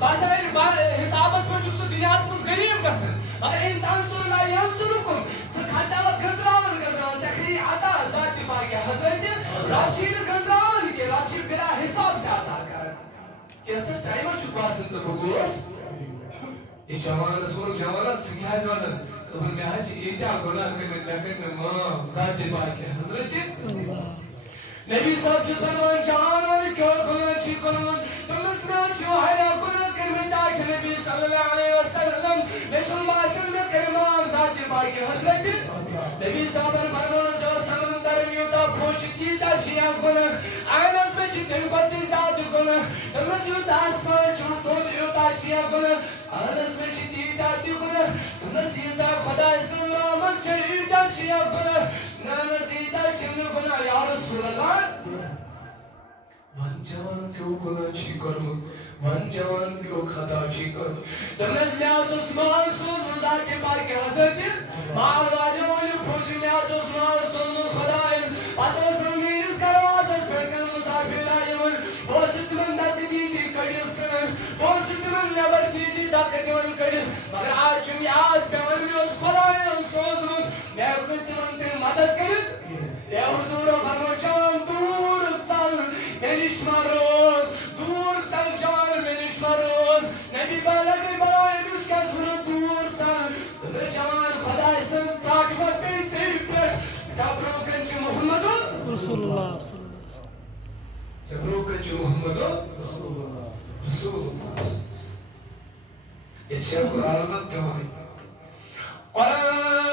باسا حسابس من تو دنیا من غریب گھن مگر ان تنصر لا ینصرکم خرچاوت گزراون تخری عطا ذات پاک حضرت رب چھ گزراون کہ رب چھ بلا حساب عطا کران کیسا ٹائم باسان تو بگوس یہ جوانس ورک جوانات سکھاز ونان دپن مے حج ایتیا گناہ کرمت مے کر مام ذات پاک حضرت نبی صاحب چھ فرمان جوان کیوں گناہ چھ کران تمس نہ چھو حیا گناہ کرمت آکھ نبی صلی اللہ علیہ وسلم میں چھن باسن میں کرمان ذات پاک حضرت نبی صاحب فرمان جو سمندر یوتا پھوچتی تا شیا گناہ آئنس میں چھ تم پتی ذات گناہ تمس یوتا آسمان چھو تو یوتا شیا گناہ آئنس میں چھ تیتا تی گناہ تمس یوتا خدا اسم رحمت چھ یوتا شیا گناہ نانا سیتا چھن گناہ یا رسول اللہ ون جوان کیوں گناہ چھی کرم ون جوان کیوں خطا چھی کرم تمس لیاز عثمان سوز ذات پاک حضرت مال واجہ ولی پھوزی لیاز عثمان سوز خدایز پتہ سمیرس کرواتس پھرکن مسافر آئیون بوزت من دک دیدی کڑیل سنن بوزت من نیبر دیدی دک دیون کڑیل مگر آج چم یاد پیون میوز خدایز سوزمن میں اکت من تر مدد کرد اے حضور فرمو جوان دور چل مینش مروز دور چل جوان مینش مروز نبی بالگی بلائے مش کس برو دور چل تمہیں جوان خدا سن تاک پر پیچھے پر جبرو کنچ محمد رسول اللہ صلی اللہ علیہ وسلم جبرو کنچ محمد رسول اللہ یہ شیخ قرآن مت تمہیں قرآن